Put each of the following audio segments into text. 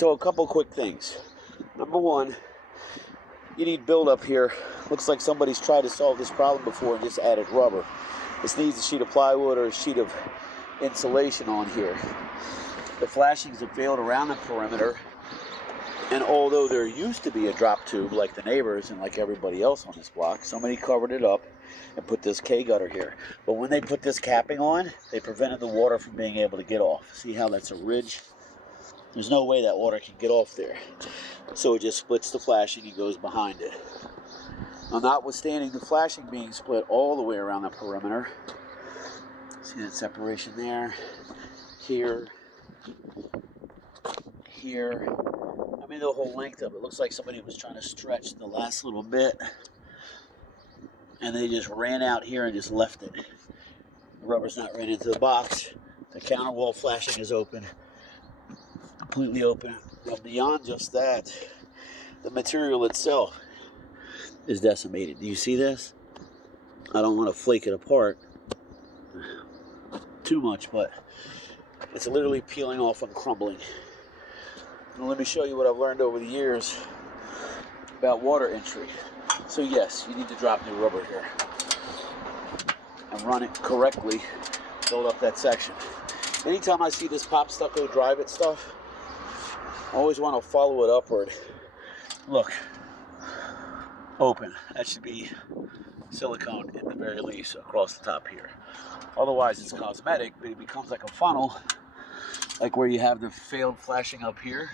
So a couple quick things. Number one, you need buildup here. Looks like somebody's tried to solve this problem before and just added rubber. This needs a sheet of plywood or a sheet of insulation on here. The flashings have failed around the perimeter, and although there used to be a drop tube like the neighbors and like everybody else on this block, somebody covered it up and put this K-gutter here. But when they put this capping on, they prevented the water from being able to get off. See how that's a ridge? There's no way that water can get off there. So it just splits the flashing and goes behind it. Now, notwithstanding the flashing being split all the way around the perimeter, see that separation there, here, here. I mean, the whole length of it. Looks like somebody was trying to stretch the last little bit, and they just ran out here and just left it. The rubber's not ran into the box. The counterwall flashing is open, completely open. But beyond just that, the material itself is decimated. Do you see this? I don't want to flake it apart too much, but it's literally peeling off and crumbling. Now let me show you what I've learned over the years about water entry. So yes, you need to drop new rubber here and run it correctly, build up that section. Anytime I see this pop stucco drive it stuff, I always want to follow it upward. Look, open. That should be silicone at the very least across the top here. Otherwise it's cosmetic, but it becomes like a funnel, like where you have the failed flashing up here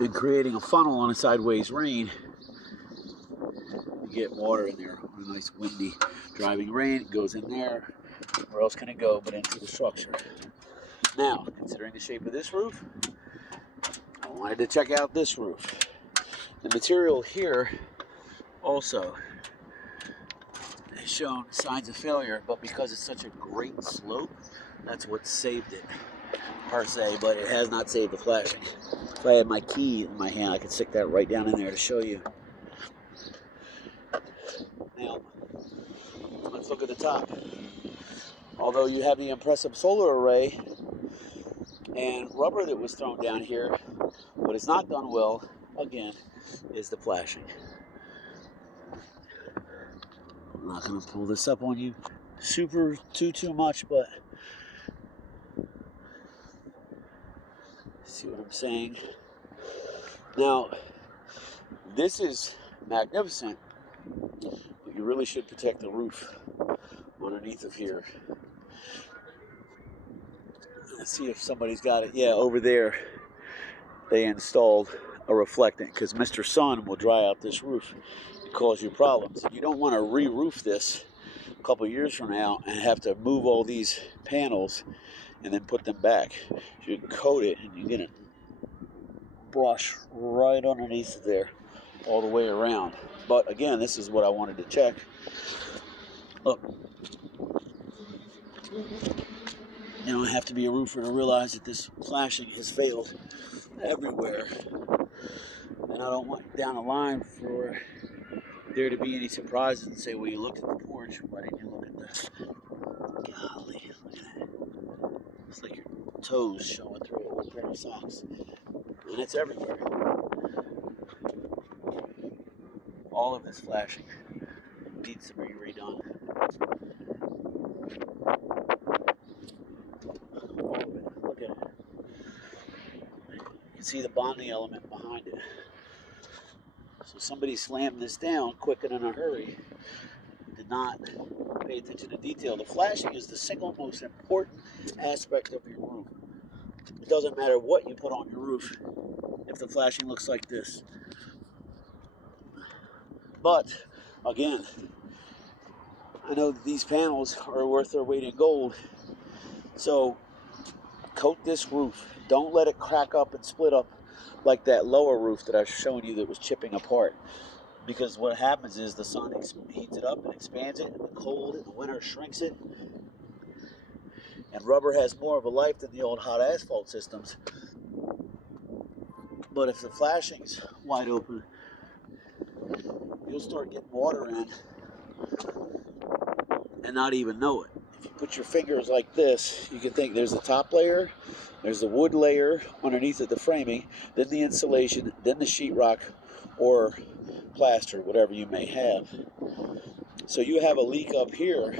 and creating a funnel on a sideways rain. You get water in there on a nice windy driving rain. It goes in there. Where else can it go but into the structure? Now, considering the shape of this roof, I wanted to check out this roof. The material here also has shown signs of failure, but because it's such a great slope, that's what saved it, per se, but it has not saved the flashing. If I had my key in my hand, I could stick that right down in there to show you. Now, let's look at the top. Although you have the impressive solar array and rubber that was thrown down here, what is not done well, again, is the flashing. I'm not going to pull this up on you too much, but see what I'm saying? Now, this is magnificent, but you really should protect the roof underneath of here. Let's see if somebody's got it. Yeah, over there they installed a reflectant, because Mr. Sun will dry out this roof and cause you problems. You don't want to re-roof this a couple years from now and have to move all these panels and then put them back. You coat it and you get a brush right underneath there all the way around. But again, this is what I wanted to check. Look, you don't have to be a roofer to realize that this flashing has failed everywhere. And I don't want down the line for there to be any surprises and say, well, you looked at the porch, why didn't you look at the... Golly, look at that. It's like your toes showing through an old pair of socks. And it's everywhere. All of this flashing needs to be redone. All of it. Look at it. You can see the bonding element behind it. So somebody slammed this down quick and in a hurry. Did not pay attention to detail. The flashing is the single most important aspect of your roof. It doesn't matter what you put on your roof if the flashing looks like this. But again, I know that these panels are worth their weight in gold. So coat this roof. Don't let it crack up and split up like that lower roof that I was showing you that was chipping apart. Because what happens is the sun heats it up and expands it, and the cold in the winter shrinks it. And rubber has more of a life than the old hot asphalt systems. But if the flashing's wide open, you'll start getting water in and not even know it. If you put your fingers like this, you can think there's the top layer, there's the wood layer underneath it, the framing, then the insulation, then the sheetrock or plaster, whatever you may have. So you have a leak up here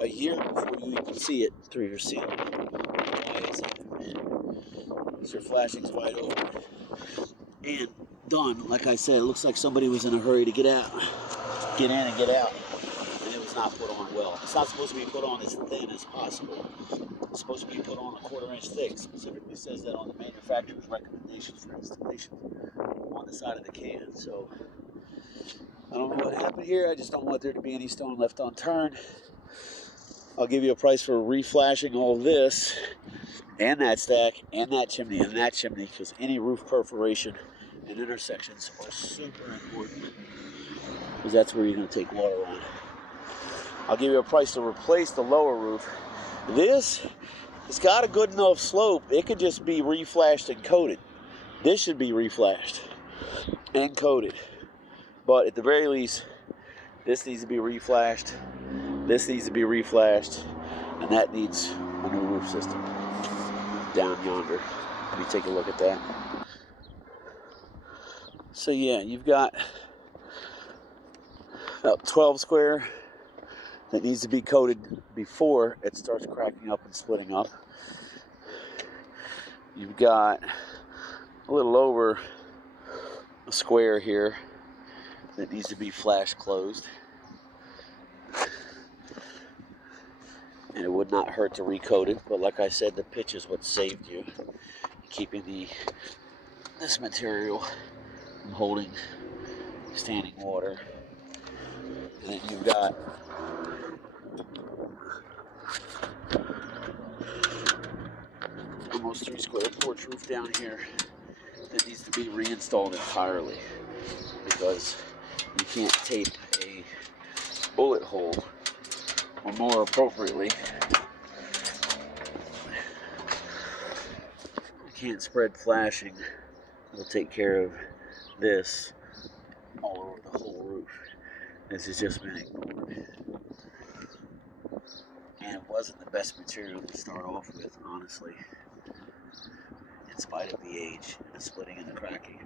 a year before you even see it through your ceiling. Why is that? Because your flashing's wide open and done. Like I said, it looks like somebody was in a hurry to get out, get in and get out, and it was not put on well. It's not supposed to be put on as thin as possible. It's supposed to be put on a 1/4 inch thick. Specifically says that on the manufacturer's recommendations for installation on the side of the can. So I don't know what happened here. I just don't want there to be any stone left unturned. I'll give you a price for reflashing all this and that stack and that chimney, because any roof perforation and intersections are super important, because that's where you're going to take water on. I'll give you a price to replace the lower roof. This has got a good enough slope. It could just be reflashed and coated. This should be reflashed and coated, but at the very least, this needs to be reflashed, this needs to be reflashed, and that needs a new roof system down yonder. Let me take a look at that. So yeah, you've got about 12 square that needs to be coated before it starts cracking up and splitting up. You've got a little over a square here that needs to be flash closed. And it would not hurt to recoat it, but like I said, the pitch is what saved you, keeping this material from holding standing water. And then you've got almost 3 square porch roof down here that needs to be reinstalled entirely, because you can't tape a bullet hole, or more appropriately, you can't spread flashing. It'll take care of this all over the whole roof. This has just been ignored. And it wasn't the best material to start off with, honestly, in spite of the age, and the splitting and the cracking.